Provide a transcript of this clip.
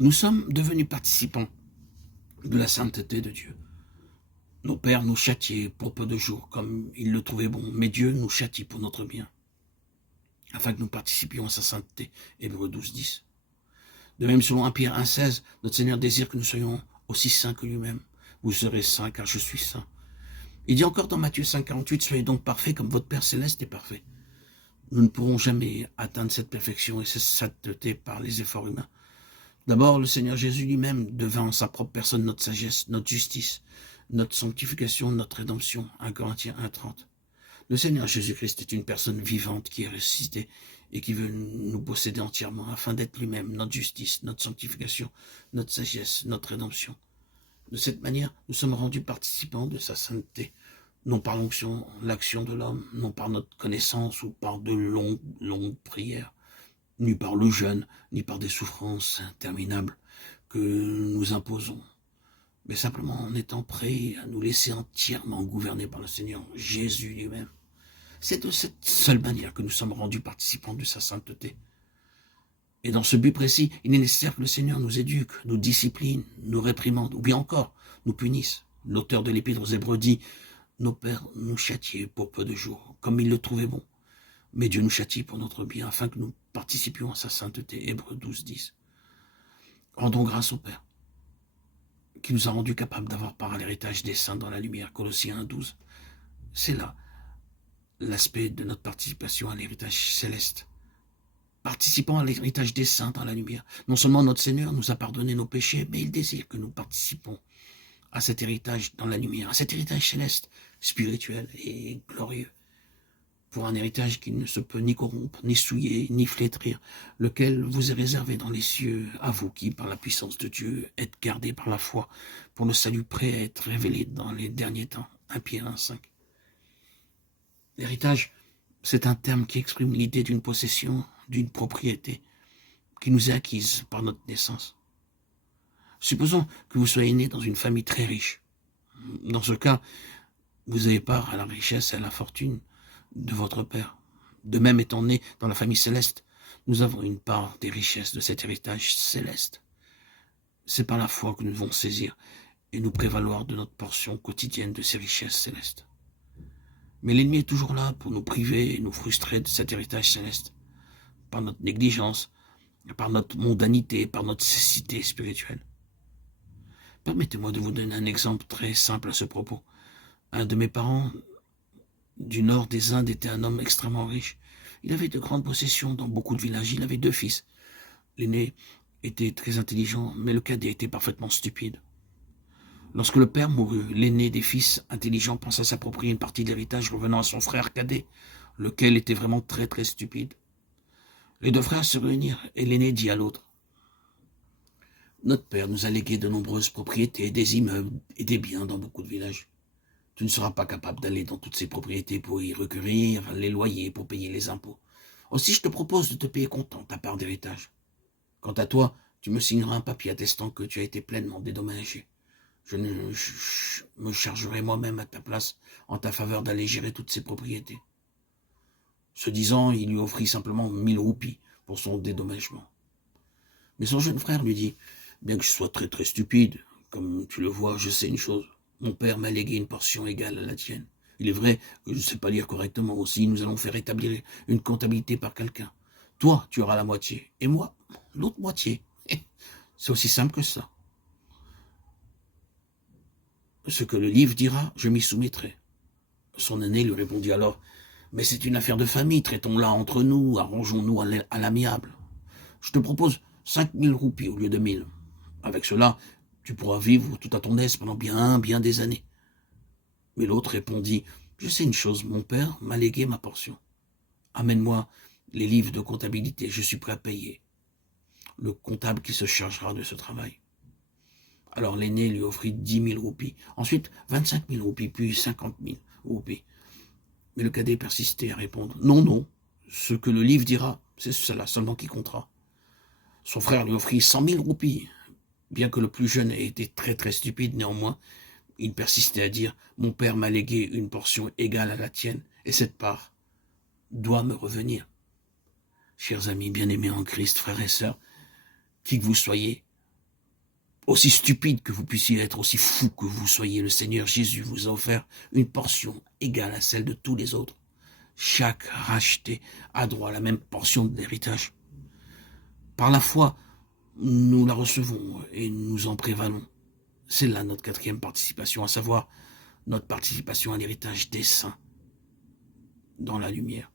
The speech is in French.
Nous sommes devenus participants de la sainteté de Dieu. Nos pères nous châtiaient pour peu de jours, comme ils le trouvaient bon, mais Dieu nous châtie pour notre bien, afin que nous participions à sa sainteté. Hébreux 12, 10. De même, selon 1 Pierre 1,16, notre Seigneur désire que nous soyons aussi saints que lui-même. Vous serez saints, car je suis saint. Il dit encore dans Matthieu 5,48, soyez donc parfaits comme votre Père Céleste est parfait. Nous ne pourrons jamais atteindre cette perfection et cette sainteté par les efforts humains. D'abord, le Seigneur Jésus lui-même devint en sa propre personne notre sagesse, notre justice, notre sanctification, notre rédemption. 1 Corinthiens 1,30. Le Seigneur Jésus-Christ est une personne vivante qui est ressuscitée et qui veut nous posséder entièrement afin d'être lui-même notre justice, notre sanctification, notre sagesse, notre rédemption. De cette manière, nous sommes rendus participants de sa sainteté, non par l'action de l'homme, non par notre connaissance ou par de longues prières, ni par le jeûne, ni par des souffrances interminables que nous imposons, mais simplement en étant prêts à nous laisser entièrement gouverner par le Seigneur Jésus lui-même. C'est de cette seule manière que nous sommes rendus participants de sa sainteté. Et dans ce but précis, il est nécessaire que le Seigneur nous éduque, nous discipline, nous réprimande, ou bien encore nous punisse. L'auteur de l'Épître aux Hébreux dit « Nos pères nous châtiaient pour peu de jours, comme ils le trouvaient bon. Mais Dieu nous châtie pour notre bien, afin que nous participions à sa sainteté. » Hébreux 12, 10. Rendons grâce au Père, qui nous a rendus capables d'avoir part à l'héritage des saints dans la lumière. Colossiens 1, 12. C'est là l'aspect de notre participation à l'héritage céleste. Participant à l'héritage des saints dans la lumière. Non seulement notre Seigneur nous a pardonné nos péchés, mais il désire que nous participons à cet héritage dans la lumière, à cet héritage céleste, spirituel et glorieux. Pour un héritage qui ne se peut ni corrompre, ni souiller, ni flétrir, lequel vous est réservé dans les cieux, à vous qui, par la puissance de Dieu, êtes gardés par la foi, pour le salut prêt à être révélé dans les derniers temps. 1 Pierre 1, 5. L'héritage, c'est un terme qui exprime l'idée d'une possession, d'une propriété, qui nous est acquise par notre naissance. Supposons que vous soyez né dans une famille très riche. Dans ce cas, vous avez part à la richesse et à la fortune de votre père. De même, étant né dans la famille céleste, nous avons une part des richesses de cet héritage céleste. C'est par la foi que nous devons saisir et nous prévaloir de notre portion quotidienne de ces richesses célestes. Mais l'ennemi est toujours là pour nous priver et nous frustrer de cet héritage céleste, par notre négligence, par notre mondanité, par notre cécité spirituelle. Permettez-moi de vous donner un exemple très simple à ce propos. Un de mes parents du nord des Indes était un homme extrêmement riche. Il avait de grandes possessions dans beaucoup de villages. Il avait 2 fils. L'aîné était très intelligent, mais le cadet était parfaitement stupide. Lorsque le père mourut, l'aîné des fils intelligents pensa s'approprier une partie de l'héritage revenant à son frère cadet, lequel était vraiment très très stupide. Les 2 frères se réunirent et l'aîné dit à l'autre « Notre père nous a légué de nombreuses propriétés, des immeubles et des biens dans beaucoup de villages. Tu ne seras pas capable d'aller dans toutes ces propriétés pour y recueillir les loyers, pour payer les impôts. Aussi, je te propose de te payer comptant ta part d'héritage. Quant à toi, tu me signeras un papier attestant que tu as été pleinement dédommagé. Je me chargerai moi-même à ta place en ta faveur d'aller gérer toutes ces propriétés. » Ce disant, il lui offrit simplement 1000 roupies pour son dédommagement. Mais son jeune frère lui dit « Bien que je sois très très stupide, comme tu le vois, je sais une chose. Mon père m'a légué une portion égale à la tienne. Il est vrai que je ne sais pas lire correctement aussi. Nous allons faire établir une comptabilité par quelqu'un. Toi, tu auras la moitié, et moi, l'autre moitié. C'est aussi simple que ça. Ce que le livre dira, je m'y soumettrai. » Son aîné lui répondit alors « Mais c'est une affaire de famille, traitons-la entre nous, arrangeons-nous à l'amiable. Je te propose 5000 roupies au lieu de 1000. Avec cela, tu pourras vivre tout à ton aise pendant bien des années. » Mais l'autre répondit « Je sais une chose, mon père m'a légué ma portion. Amène-moi les livres de comptabilité, je suis prêt à payer. Le comptable qui se chargera de ce travail. » Alors l'aîné lui offrit 10 000 roupies, ensuite 25 000 roupies, puis 50 000 roupies. Mais le cadet persistait à répondre « Non, non, ce que le livre dira, c'est cela seulement qui comptera. » Son frère lui offrit 100 000 roupies. Bien que le plus jeune ait été très très stupide, néanmoins, il persistait à dire « Mon père m'a légué une portion égale à la tienne, et cette part doit me revenir. » Chers amis bien-aimés en Christ, frères et sœurs, qui que vous soyez, Aussi stupide que vous puissiez être, aussi fou que vous soyez, le Seigneur Jésus vous a offert une portion égale à celle de tous les autres. Chaque racheté a droit à la même portion de l'héritage. Par la foi, nous la recevons et nous en prévalons. C'est là notre quatrième participation, à savoir notre participation à l'héritage des saints dans la lumière.